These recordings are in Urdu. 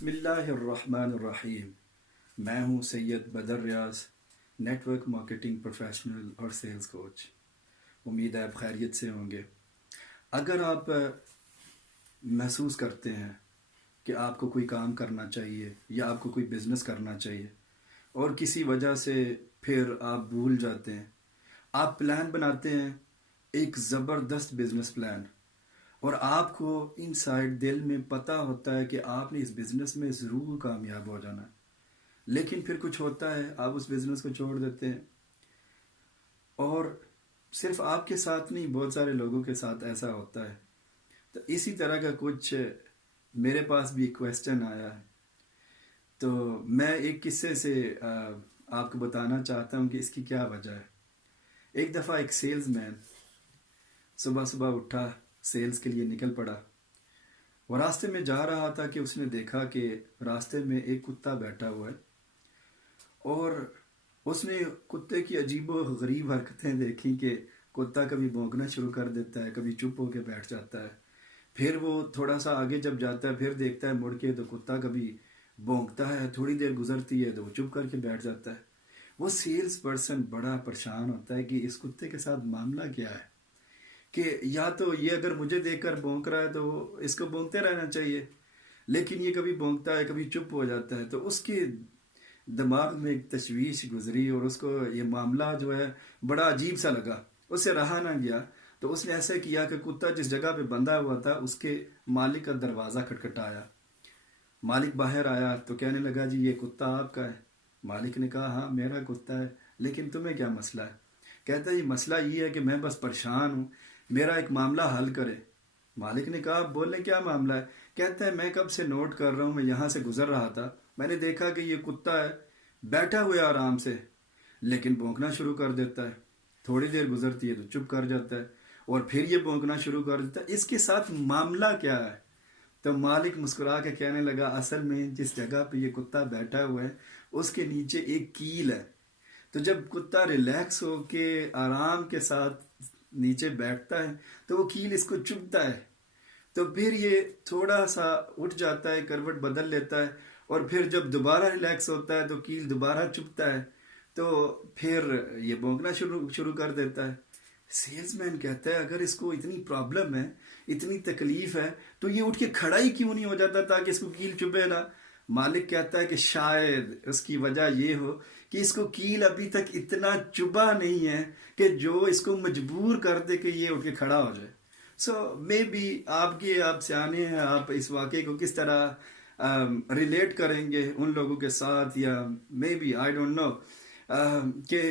بسم اللہ الرحمن الرحیم۔ میں ہوں سید بدر ریاض، نیٹ ورک مارکیٹنگ پروفیشنل اور سیلز کوچ۔ امید ہے آپ خیریت سے ہوں گے۔ اگر آپ محسوس کرتے ہیں کہ آپ کو کوئی کام کرنا چاہیے یا آپ کو کوئی بزنس کرنا چاہیے اور کسی وجہ سے پھر آپ بھول جاتے ہیں، آپ پلان بناتے ہیں، ایک زبردست بزنس پلان، اور آپ کو ان سائڈ دل میں پتہ ہوتا ہے کہ آپ نے اس بزنس میں ضرور کامیاب ہو جانا ہے، لیکن پھر کچھ ہوتا ہے، آپ اس بزنس کو چھوڑ دیتے ہیں۔ اور صرف آپ کے ساتھ نہیں، بہت سارے لوگوں کے ساتھ ایسا ہوتا ہے۔ تو اسی طرح کا کچھ میرے پاس بھی ایک کویسچن آیا ہے، تو میں ایک قصے سے آپ کو بتانا چاہتا ہوں کہ اس کی کیا وجہ ہے۔ ایک دفعہ ایک سیلز مین صبح صبح اٹھا، سیلز کے لیے نکل پڑا، وہ راستے میں جا رہا تھا کہ اس نے دیکھا کہ راستے میں ایک کتا بیٹھا ہوا ہے، اور اس نے کتے کی عجیب و غریب حرکتیں دیکھی کہ کتا کبھی بھونکنا شروع کر دیتا ہے، کبھی چپ ہو کے بیٹھ جاتا ہے، پھر وہ تھوڑا سا آگے جب جاتا ہے پھر دیکھتا ہے مڑ کے تو کتا کبھی بھونکتا ہے، تھوڑی دیر گزرتی ہے تو وہ چپ کر کے بیٹھ جاتا ہے۔ وہ سیلز پرسن بڑا پریشان ہوتا ہے کہ اس کتے کے ساتھ معاملہ کیا ہے، کہ یا تو یہ اگر مجھے دیکھ کر بھونک رہا ہے تو اس کو بھونکتے رہنا چاہیے، لیکن یہ کبھی بھونکتا ہے کبھی چپ ہو جاتا ہے۔ تو اس کے دماغ میں ایک تشویش گزری اور اس کو یہ معاملہ جو ہے بڑا عجیب سا لگا، اس سے رہا نہ گیا۔ تو اس نے ایسا کیا کہ کتا جس جگہ پہ بندھا ہوا تھا اس کے مالک کا دروازہ کھٹکھٹایا۔ مالک باہر آیا تو کہنے لگا جی یہ کتا آپ کا ہے؟ مالک نے کہا ہاں میرا کتا ہے، لیکن تمہیں کیا مسئلہ ہے؟ کہتا ہے یہ مسئلہ یہ ہے کہ میں بس پریشان ہوں، میرا ایک معاملہ حل کرے۔ مالک نے کہا بولے کیا معاملہ ہے؟ کہتا ہے میں کب سے نوٹ کر رہا ہوں، میں یہاں سے گزر رہا تھا، میں نے دیکھا کہ یہ کتا ہے بیٹھا ہوا ہے آرام سے، لیکن بھونکنا شروع کر دیتا ہے، تھوڑی دیر گزرتی ہے تو چپ کر جاتا ہے، اور پھر یہ بھونکنا شروع کر دیتا ہے، اس کے ساتھ معاملہ کیا ہے؟ تو مالک مسکرا کے کہنے لگا اصل میں جس جگہ پہ یہ کتا بیٹھا ہوا ہے اس کے نیچے ایک کیل ہے، تو جب کتا ریلیکس ہو کے آرام کے ساتھ نیچے بیٹھتا ہے تو وہ کیل اس کو چبھتا ہے، تو پھر یہ تھوڑا سا اٹھ جاتا ہے، کروٹ بدل لیتا ہے، اور پھر جب دوبارہ ریلیکس ہوتا ہے تو کیل دوبارہ چبھتا ہے، تو پھر یہ بھونکنا شروع کر دیتا ہے۔ سیلز مین کہتا ہے اگر اس کو اتنی پرابلم ہے، اتنی تکلیف ہے، تو یہ اٹھ کے کھڑا ہی کیوں نہیں ہو جاتا تاکہ اس کو کیل چبھے نہ؟ مالک کہتا ہے کہ شاید اس کی وجہ یہ ہو کہ اس کو کیل ابھی تک اتنا چبھا نہیں ہے کہ جو اس کو مجبور کر دے کہ یہ اٹھ کے کھڑا ہو جائے۔ سو مے بی آپ سیانے ہیں، آپ اس واقعے کو کس طرح ریلیٹ کریں گے ان لوگوں کے ساتھ، یا may be I don't know, کہ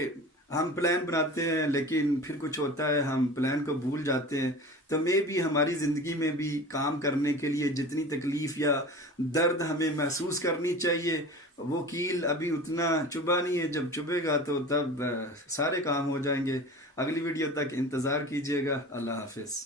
ہم پلان بناتے ہیں لیکن پھر کچھ ہوتا ہے ہم پلان کو بھول جاتے ہیں۔ تو مے بی ہماری زندگی میں بھی کام کرنے کے لیے جتنی تکلیف یا درد ہمیں محسوس کرنی چاہیے وہ کیل ابھی اتنا چبھا نہیں ہے، جب چبھے گا تو تب سارے کام ہو جائیں گے۔ اگلی ویڈیو تک انتظار کیجیے گا۔ اللہ حافظ۔